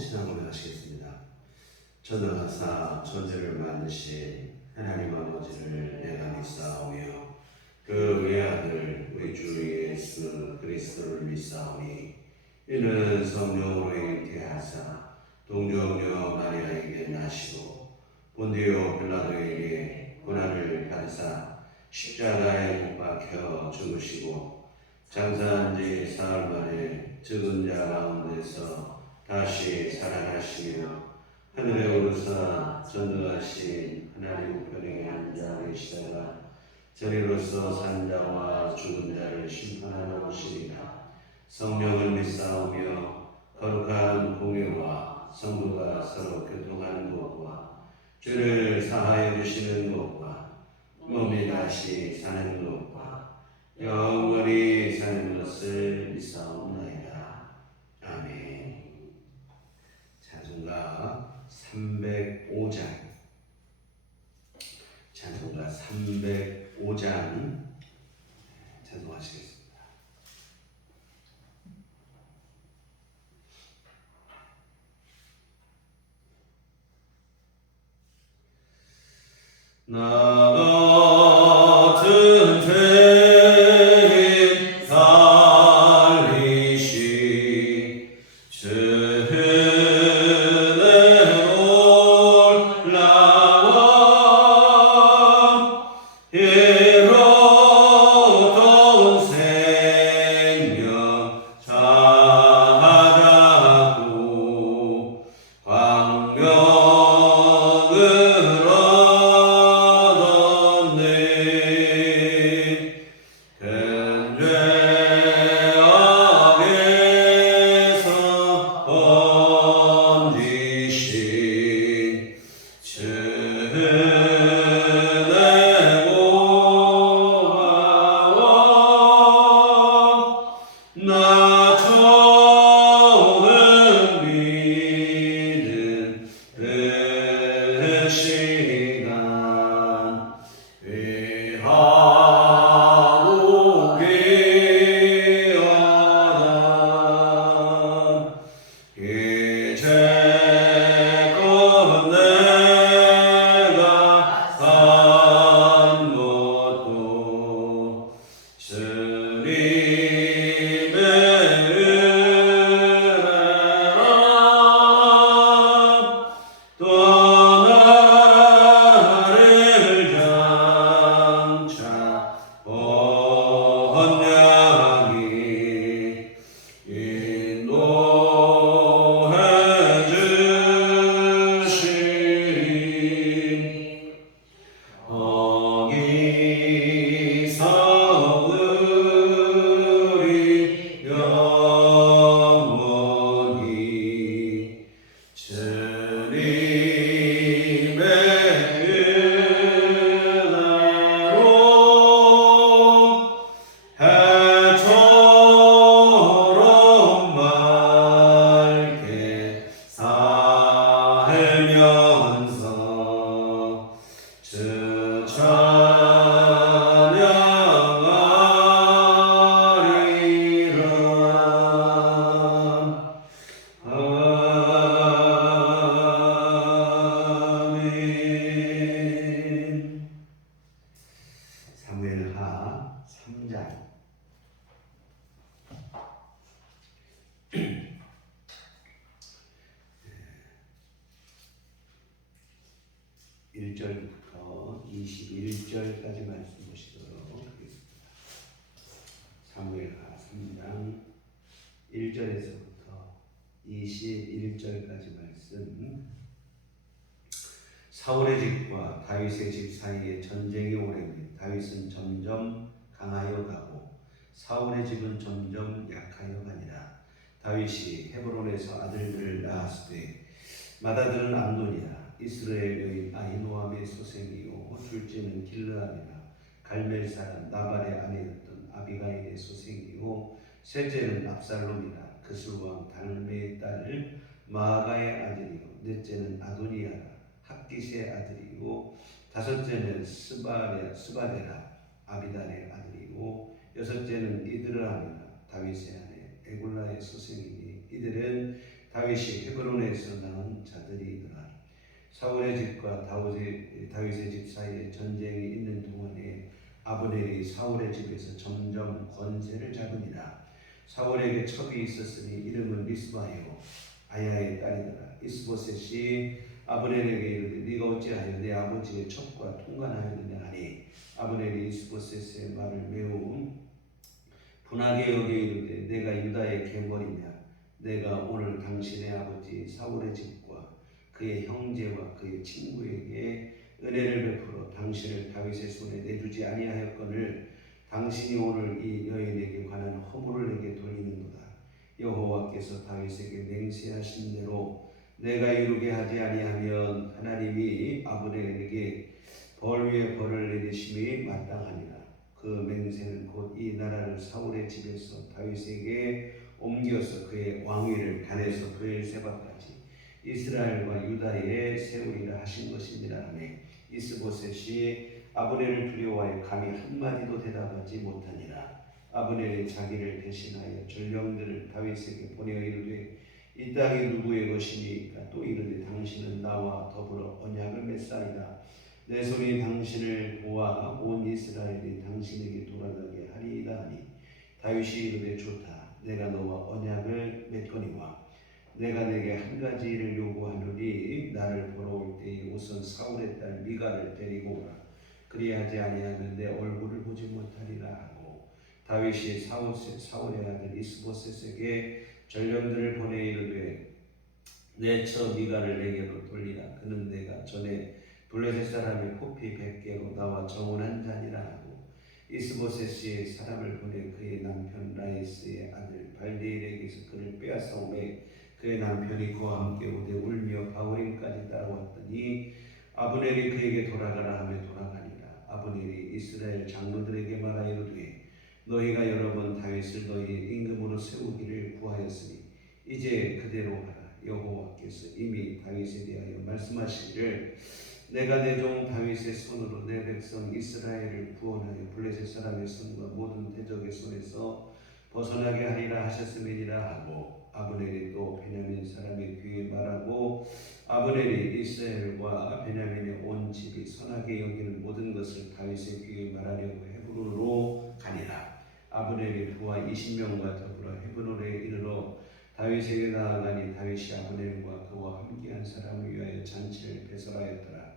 신앙을 하시겠습니다. 전능하사 천지를 만드신 하나님 아버지를 내가 믿사오며 그 외아들 우리 주 예수 그리스도를 믿사오니 이는 성령으로 잉태하사 동정녀 마리아에게 나시고 본디오 빌라도에게 고난을 받으사 십자가에 못 박혀 죽으시고 장사한 지 사흘 만에 죽은 자 가운데서 다시 살아나시며 하늘에 오르사 전능하신 하나님 우편에 앉아 계시다가 저리로서 산 자와 죽은 자를 심판하러 오시리라. 성령을 믿사오며 거룩한 공예와 성도가 서로 교통하는 것과 죄를 사하여 주시는 것과 몸이 다시 사는 것과 영원히 사는 것을 믿사옵나이다. 아멘. 찬송가 305장 찬송가 305장 찬송하시겠습니다. 나 같은 죄인 살리시 주는 올라와 이로운 생명 찾았고 광명을 나 처음 믿은 그 시간 회하고 귀하다 이제껏 내가 산 것도 사무엘하 3장 1절부터 21절까지 말씀 보시도록 하겠습니다. 사무엘하 3장 1절에서부터 21절까지 말씀. 사울의 집과 다윗의 집 사이에 전쟁이 오래니 다윗은 점점 강하여 가고 사울의 집은 점점 약하여 가니라. 다윗이 헤브론에서 아들들을 낳았으되 맏아들은 암논이라. 이스라엘 여인 아히노암의 소생이요 둘째는 길르암이라. 갈멜 사람 나발의 아내였던 아비가일의 소생이요 셋째는 압살롬이라. 그슬 왕 달메의 딸 마아가의 아들이요 넷째는 아도니아라. 학기스의 아들이고 다섯째는 스바데라 아비달의 아들이고 여섯째는 이드람이라. 다윗의 아내 에굴라의 소생이니 이들은 다윗이 헤브론에서 낳은 자들이더라. 사울의 집과 다윗의 집 사이에 전쟁이 있는 동안에 아브넬이 사울의 집에서 점점 권세를 잡으니라. 사울에게 첩이 있었으니 이름은 리스바요 아야의 딸이더라. 이스보셋이 아브넬에게 이르되 네가 어찌하여 내 아버지의 첩과 통관하였느냐 하니 아브넬이 이스보셋의 말을 매우 분하게 여겨 이르되 내가 유다의 갱벌이냐 내가 오늘 당신의 아버지 사울의 집과 그의 형제와 그의 친구에게 은혜를 베풀어 당신을 다윗의 손에 내주지 아니하였거늘 당신이 오늘 이 여인에게 관한 허물을 내게 돌리는도다. 여호와께서 다윗에게 맹세하신 대로 내가 이루게 하지 아니하면 하나님이 아브넬에게 벌 위에 벌을 내리심이 마땅하니라. 그 맹세는 곧 이 나라를 사울의 집에서 다윗에게 옮겨서 그의 왕위를 단에서 브엘세바까지 이스라엘과 유다에 세우리라 하신 것이니라 하며 이스보셋이 아브넬을 두려워하여 감히 한마디도 대답하지 못하니라. 아브넬이 자기를 대신하여 전령들을 다윗에게 보내어 이르되 이 땅이 누구의 것이니까 또 이르되 당신은 나와 더불어 언약을 맺사이다. 내 손이 당신을 보아 온 이스라엘이 당신에게 돌아가게 하리이다 하니 다윗이 이르되 좋다. 내가 너와 언약을 맺거니와 내가 내게 한 가지 일을 요구하노니 나를 보러 올 때에 우선 사울의 딸 미가를 데리고 오라. 그리하지 아니하면 내 얼굴을 보지 못하리라 하고 다윗이 사울의 아들 이스보셋에게 전령들을 보내 이르되 내 처 미가를 내게로 돌리라. 그는 내가 전에 블레셋 사람의 포피 100개로 나와 정원한 자니라 하고 이스보셋이 사람을 보내 그의 남편 라이스의 아들 발데일에게서 그를 빼앗아오매 그의 남편이 그와 함께 오되 울며 바후림까지 따라왔더니 아브넬이 그에게 돌아가라 하며 돌아가니라. 아브넬이 이스라엘 장로들에게 말하 이르되 너희가 여러 번 다윗을 너희의 임금으로 세우기를 구하였으니 이제 그대로 하라. 여호와께서 이미 다윗에 대하여 말씀하시기를 내가 내 종 다윗의 손으로 내 백성 이스라엘을 구원하여 블레셋 사람의 손과 모든 대적의 손에서 벗어나게 하리라 하셨음이니라 하고 아브넬이 또 베냐민 사람의 귀에 말하고 아브넬이 이스라엘과 베냐민의 온 집이 선하게 여기는 모든 것을 다윗의 귀에 말하려고 헤브론으로 가니라. 아브넬이 부하 20명과 더불어 헤브론에 이르러 다윗에게 나아가니 다윗이 아브넬과 그와 함께한 사람을 위하여 잔치를 배설하였더라.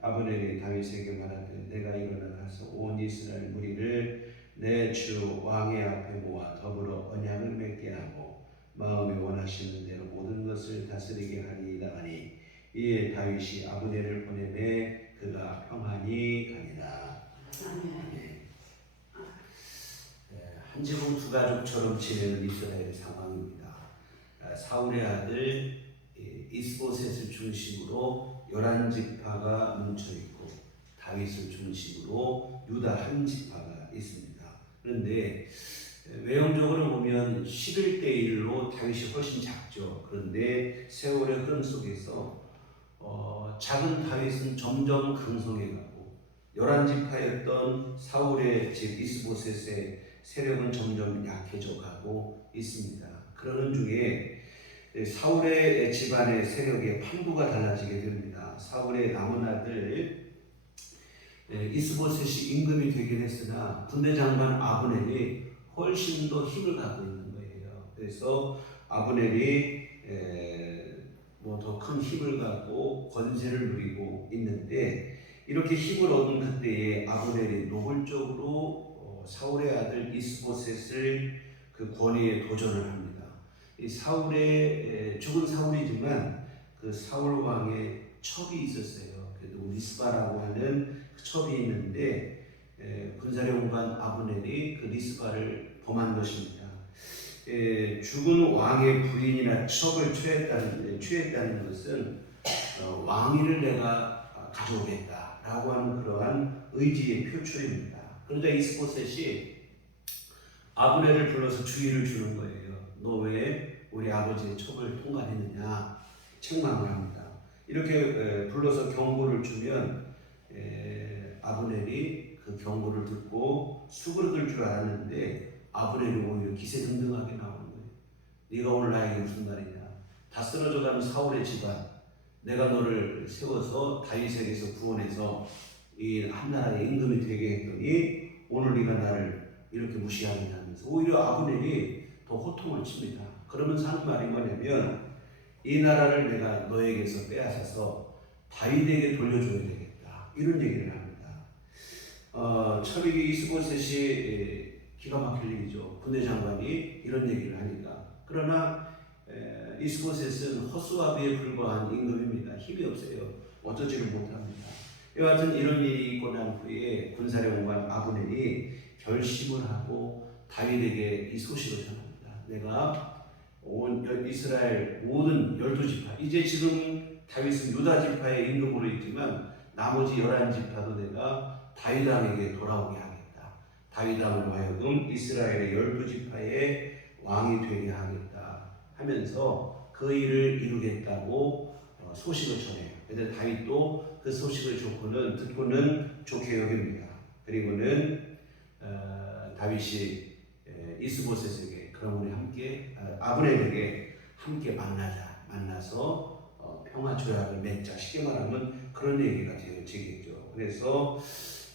아브넬이 다윗에게 말하되 내가 일어나 가서 온 이스라엘 무리를 내 주 왕의 앞에 모아 더불어 언약을 맺게 하고 마음에 원하시는 대로 모든 것을 다스리게 하리이다 하니 이에 다윗이 아브넬을 보내매 그가 평안히 가니라. 한 지붕 두 가족처럼 지내는 이스라엘의 상황입니다. 사울의 아들 이스보셋을 중심으로 11지파가 뭉쳐있고 다윗을 중심으로 유다 한 지파가 있습니다. 그런데 외형적으로 보면 11대 1로 다윗이 훨씬 작죠. 그런데 세월의 흐름 속에서 작은 다윗은 점점 강성해가고 11지파였던 사울의 집 이스보셋의 세력은 점점 약해져 가고 있습니다. 그러는 중에 사울의 집안의 세력의 판도가 달라지게 됩니다. 사울의 남은 아들 이스보셋이 임금이 되긴 했으나 군대 장관 아브넬이 훨씬 더 힘을 갖고 있는 거예요. 그래서 아브넬이 더 큰 힘을 갖고 권세를 누리고 있는데 이렇게 힘을 얻은 그때에 아브넬이 노골적으로 사울의 아들 이스보셋을 그 권위에 도전을 합니다. 이 사울의 죽은 사울이지만 그 사울 왕의 첩이 있었어요. 그래도 리스바라고 하는 그 첩이 있는데 군사령관 아브넬이 그 리스바를 범한 것입니다. 죽은 왕의 부인이나 첩을 취했다는 것은 왕위를 내가 가져오겠다라고 하는 그러한 의지의 표출입니다. 그러자 이스보셋이 아브넬을 불러서 주의를 주는 거예요. 너 왜 우리 아버지의 첩을 통과했느냐 책망을 합니다. 이렇게 불러서 경고를 주면 아브넬이 그 경고를 듣고 수그러들 줄 알았는데 아브넬이 오히려 기세등등하게 나오는 거예요. 네가 오늘 나에게 무슨 말이냐? 다 쓰러져가는 사울의 집안, 내가 너를 세워서 다윗에게서 구원해서 이 한나라의 임금이 되게 했더니 오늘 네가 나를 이렇게 무시하느냐면서 오히려 아브넬이 더 호통을 칩니다. 그러면서 하는 말이 뭐냐면 이 나라를 내가 너에게서 빼앗아서 다윗에게 돌려줘야 되겠다, 이런 얘기를 합니다. 철이기 이스보셋이 기가 막힐 일이죠. 군대 장관이 이런 얘기를 하니까. 그러나 이스보셋은 허수아비에 불과한 임금입니다. 힘이 없어요. 어쩌지를 못합니다. 이와 같은 이런 일이 있고 난 후에 군사령관 아브넬이 결심을 하고 다윗에게 이 소식을 전합니다. 내가 온 이스라엘 모든 12지파, 이제 지금 다윗은 유다 지파의 임금으로 있지만 나머지 11지파도 내가 다윗 왕에게 돌아오게 하겠다. 다윗 왕으로 하여금 이스라엘의 12지파의 왕이 되게 하겠다 하면서 그 일을 이루겠다고 소식을 전해요. 그래서 다윗도 그 소식을 듣고는 좋게 여깁니다. 그리고는 다윗이 이스보셋에게 그럼 우리 함께 아브넬에게 함께 만나서 평화 조약을 맺자, 쉽게 말하면 그런 얘기가 되어지겠죠. 그래서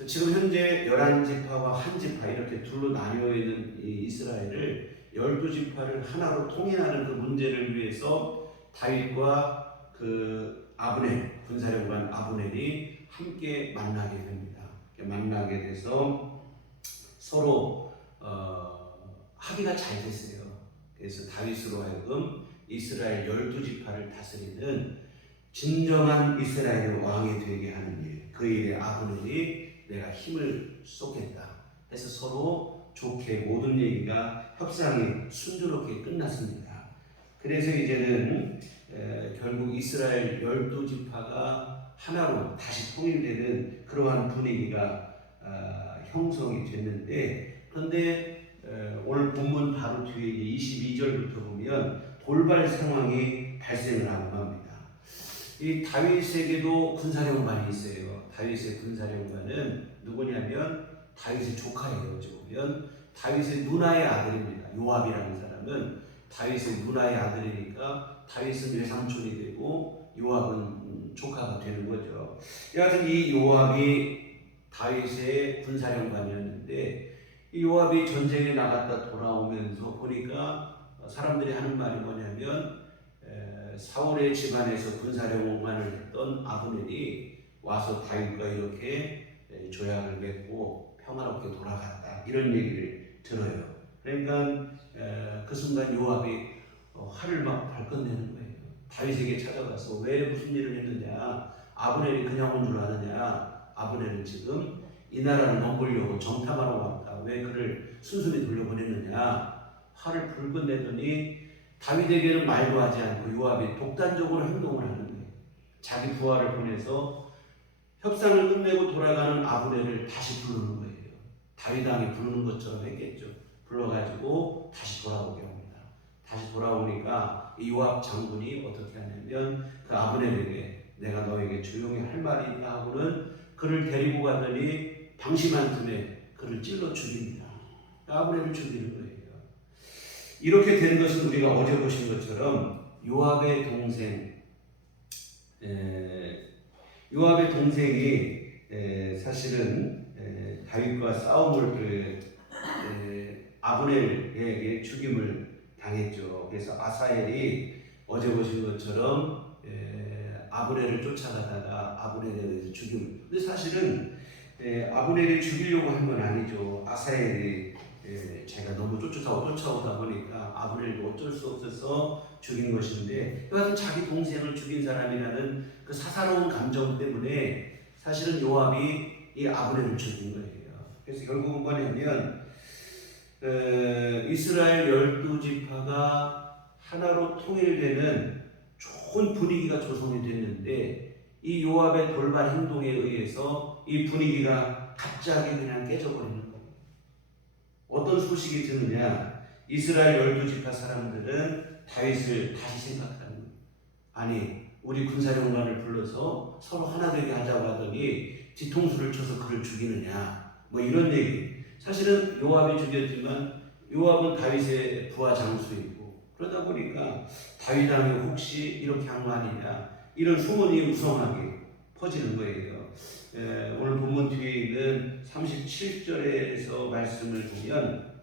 지금 현재 11지파와 한 지파 이렇게 둘로 나뉘어 있는 이 이스라엘을 12지파를 하나로 통일하는 그 문제를 위해서 다윗과 그 아브넬, 군사령관 아브넬이 함께 만나게 됩니다. 만나게 돼서 서로 합의가 잘 됐어요. 그래서 다윗으로 하여금 이스라엘 12지파를 다스리는 진정한 이스라엘의 왕이 되게 하는 일, 그 일에 아브넬이 내가 힘을 쏟겠다 해서 서로 좋게 모든 얘기가 협상이 순조롭게 끝났습니다. 그래서 이제는 결국 이스라엘 12지파가 하나로 다시 통일되는 그러한 분위기가 형성이 됐는데, 그런데 오늘 본문 바로 뒤에 22절부터 보면 돌발 상황이 발생을 하고 맙니다. 이 다윗에게도 군사령관이 있어요. 다윗의 군사령관은 누구냐면 다윗의 조카예요. 어찌 보면 다윗의 누나의 아들입니다. 요압이라는 사람은 다윗의 누나의 아들이니까 다윗은 외삼촌이 되고 요압은 조카가 되는 거죠. 여하튼 이 요압이 다윗의 군사령관이었는데, 이 요압이 전쟁에 나갔다 돌아오면서 보니까 사람들이 하는 말이 뭐냐면 사울의 집안에서 군사령관을 했던 아브넬이 와서 다윗과 이렇게 조약을 맺고 평화롭게 돌아갔다, 이런 얘기를 들어요. 그러니까 그 순간 요압이 화를 막 발끈내는 거예요. 다윗에게 찾아가서 왜 무슨 일을 했느냐, 아브넬이 그냥 온 줄 아느냐, 아브넬은 지금 이 나라를 넘보려고 정탐하러 왔다, 왜 그를 순순히 돌려보냈느냐, 화를 불끈 내더니 다윗에게는 말도 하지 않고 요압이 독단적으로 행동을 하는 거예요. 자기 부하를 보내서 협상을 끝내고 돌아가는 아브넬을 다시 부르는 거예요. 다윗 왕이 부르는 것처럼 했겠죠. 불러가지고 다시 돌아오게 합니다. 다시 돌아오니까 이 요압 장군이 어떻게 하냐면 그 아브넬에게 내가 너에게 조용히 할 말이 있다 하고는 그를 데리고 가더니 방심한 틈에 그를 찔러 죽입니다. 아브넬을 죽이는 거예요. 이렇게 된 것은 우리가 어제 보신 것처럼 요압의 동생이 사실은 다윗과 싸움을 아브넬에게 죽임을 당했죠. 그래서 아사엘이 어제 보신 것처럼 아브넬을 쫓아가다가 아브넬에 의해서 죽임. 근데 사실은 아브넬이 죽이려고 한 건 아니죠. 아사엘이 제가 너무 쫓아오다 보니까 아브넬도 어쩔 수 없어서 죽인 것인데, 여하튼 자기 동생을 죽인 사람이라는 그 사사로운 감정 때문에 사실은 요압이 이 아브넬을 죽인 거예요. 그래서 결국은 뭐냐면 이스라엘 12지파가 하나로 통일되는 좋은 분위기가 조성이 됐는데, 이 요압의 돌발 행동에 의해서 이 분위기가 갑자기 그냥 깨져버리는 거예요. 어떤 소식이 드느냐, 이스라엘 12지파 사람들은 다윗을 다시 생각하는 거예요. 아니, 우리 군사령관을 불러서 서로 하나 되게 하자고 하더니 뒤통수를 쳐서 그를 죽이느냐, 뭐 이런 얘기. 사실은 요압이 죽였지만 요압은 다윗의 부하 장수이고 그러다 보니까 다윗 왕이 혹시 이렇게 한 거 아니냐 이런 소문이 우성하게 퍼지는 거예요. 오늘 본문 뒤에 있는 37절에서 말씀을 보면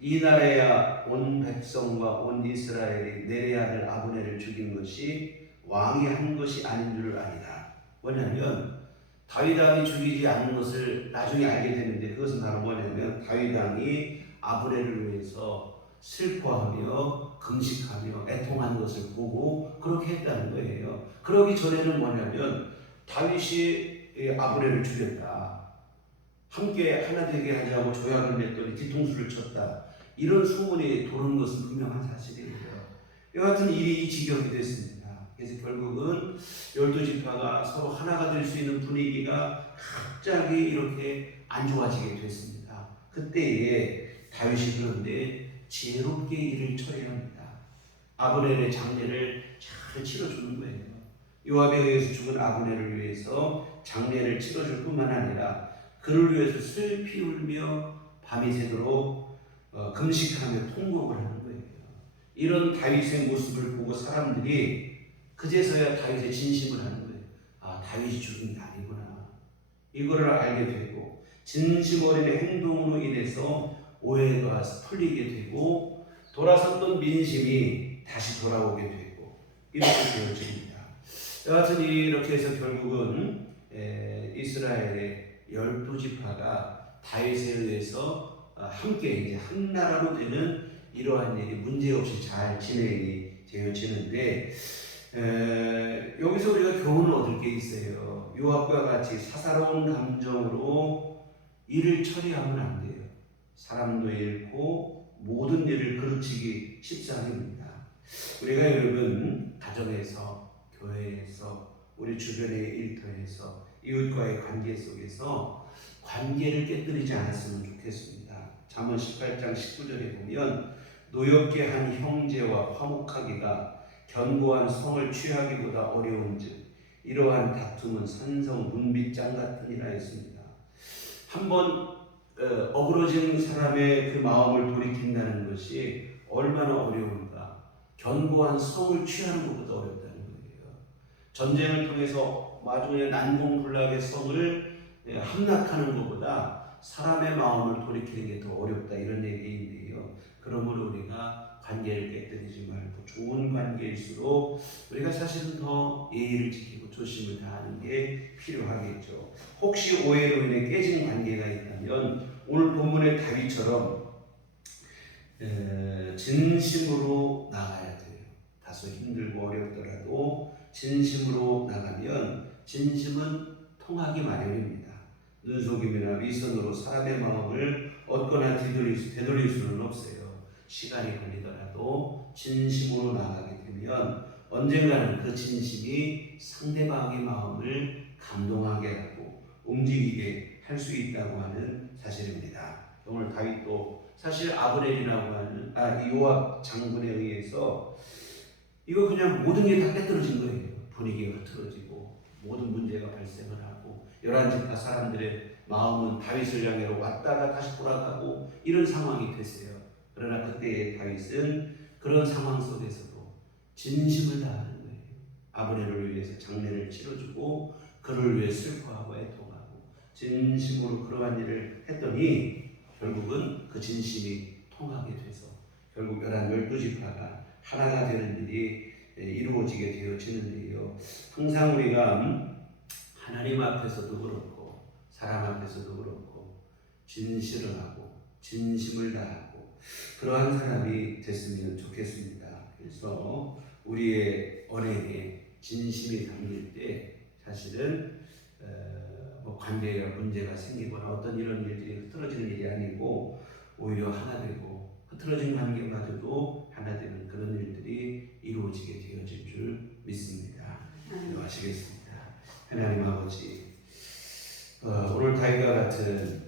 이 나라야 온 백성과 온 이스라엘이 내레 아들 아브넬을 죽인 것이 왕이 한 것이 아닌 줄을 아니라. 뭐냐면 다윗 왕이 죽이지 않는 것을 나중에 알게 되는데 그것은 바로 뭐냐면 다윗 왕이 아브넬을 위해서 슬퍼하며 금식하며 애통한 것을 보고 그렇게 했다는 거예요. 그러기 전에는 뭐냐면 다윗이 아브넬을 죽였다, 함께 하나 되게 하자고 조약을 맺더니 뒤통수를 쳤다, 이런 소문이 도는 것은 분명한 사실이에요. 이와 같은 일이 이 지경이 됐습니다. 그래서 결국은 12지파가 서로 하나가 될 수 있는 분위기가 갑자기 이렇게 안 좋아지게 됐습니다. 그때에 다윗이 그런데 지혜롭게 일을 처리합니다. 아브넬의 장례를 잘 치러주는 거예요. 요압에 의해서 죽은 아브넬을 위해서 장례를 치러줄 뿐만 아니라 그를 위해서 슬피 울며 밤이 새도록 금식하며 통곡을 하는 거예요. 이런 다윗의 모습을 보고 사람들이 그제서야 다윗의 진심을 하는 거예요. 아, 다윗이 죽은 게 아니구나, 이거를 알게 되고 진심 어린 행동으로 인해서 오해가 풀리게 되고 돌아섰던 민심이 다시 돌아오게 되고 이렇게 되어집니다. 여하튼 이렇게 해서 결국은 이스라엘의 12지파가 다윗에 의해서 함께 이제 한 나라로 되는 이러한 일이 문제없이 잘 진행이 되어지는데, 여기서 우리가 교훈을 얻을 게 있어요. 요압과 같이 사사로운 감정으로 일을 처리하면 안 돼요. 사람도 잃고 모든 일을 그르치기 십상입니다. 우리가 여러분 가정에서, 교회에서, 우리 주변의 일터에서, 이웃과의 관계 속에서 관계를 깨뜨리지 않았으면 좋겠습니다. 잠언 18장 19절에 보면 노엽게 한 형제와 화목하기가 견고한 성을 취하기보다 어려운즉 이러한 다툼은 산성 문빗장 같으니라 했습니다. 한번 어그러진 사람의 그 마음을 돌이킨다는 것이 얼마나 어려운가. 견고한 성을 취하는 것보다 어렵다는 거예요. 전쟁을 통해서 마중에 난공불락의 성을 함락하는 것보다 사람의 마음을 돌이키는 게 더 어렵다, 이런 얘기인데요. 그러므로 우리가 관계를 깨뜨리지 말고 좋은 관계일수록 우리가 사실은 더 예의를 지키고 조심을 다하는 게 필요하겠죠. 혹시 오해로 인해 깨진 관계가 있다면 오늘 본문의 다윗처럼 진심으로 나가야 돼요. 다소 힘들고 어렵더라도 진심으로 나가면 진심은 통하기 마련입니다. 눈속임이나 위선으로 사람의 마음을 얻거나 되돌릴 수는 없어요. 시간이 걸리더라도 진심으로 나가게 되면 언젠가는 그 진심이 상대방의 마음을 감동하게 하고 움직이게 할 수 있다고 하는 사실입니다. 오늘 다윗도 사실 아브넬이라고 하는 요압 장군에 의해서 이거 그냥 모든 게 다 깨뜨려진 거예요. 분위기가 흐트러지고 모든 문제가 발생을 하고 11지파 사람들의 마음은 다윗을 향해로 왔다가 다시 돌아가고 이런 상황이 됐어요. 그러나 그때의 다윗은 그런 상황 속에서도 진심을 다하는 거예요. 아브넬을 위해서 장례를 치러주고 그를 위해 슬퍼하고 애통하고 진심으로 그러한 일을 했더니 결국은 그 진심이 통하게 돼서 결국 12지파가 하나가 되는 일이 이루어지게 되어지는데요. 항상 우리가 하나님 앞에서도 그렇고 사람 앞에서도 그렇고 진실을 하고 진심을 다하고 그러한 사람이 됐으면 좋겠습니다. 그래서 우리의 언행에 진심이 담길 때 사실은 관계에 문제가 생기거나 어떤 이런 일들이 흐트러지는 일이 아니고 오히려 하나 되고 흐트러진 관계마저도 하나 되는 그런 일들이 이루어지게 되어질 줄 믿습니다. 기도하시겠습니다. 하나님 아버지, 오늘 다윗과 같은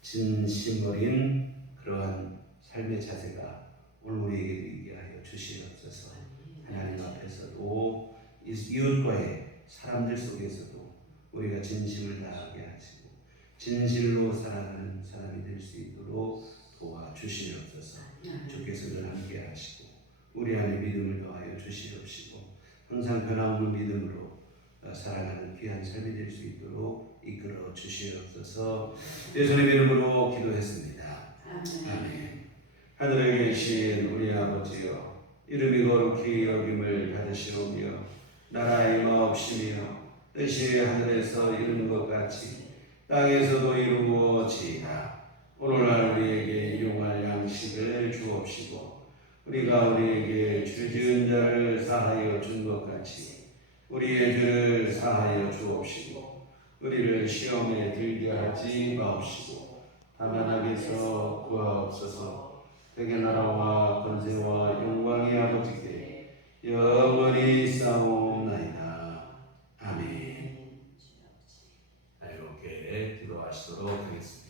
진심 어린 그러한 삶의 자세가 오늘 우리에게도 있게 하여 주시옵소서. 하나님 앞에서도 이웃과의 사람들 속에서도 우리가 진심을 다하게 하시고 진실로 살아가는 사람이 될 수 있도록 도와주시옵소서. 주께서 늘 함께 하시고 우리 안에 믿음을 더하여 주시옵시고 항상 변함없는 믿음으로 살아가는 귀한 삶이 될 수 있도록 이끌어 주시옵소서. 예수님의 이름으로 기도했습니다. 아멘. 하늘에 계신 우리 아버지여, 이름이 거룩히 여김을 받으시오며 나라의 임하옵시며 뜻이 하늘에서 이루는 것 같이 땅에서도 이루어지이다. 오늘날 우리에게 일용할 양식을 주옵시고 우리가 우리에게 죄 지은 자를 사하여 준 것 같이 우리의 죄를 사하여 주옵시고 우리를 시험에 들게 하지 마옵시고 다만 악에서 구하옵소서. 대개 나라와 권세와 영광이 아버지께 영원히 싸움나이다. 아멘. 이렇게 기도하시도록 하겠습니다.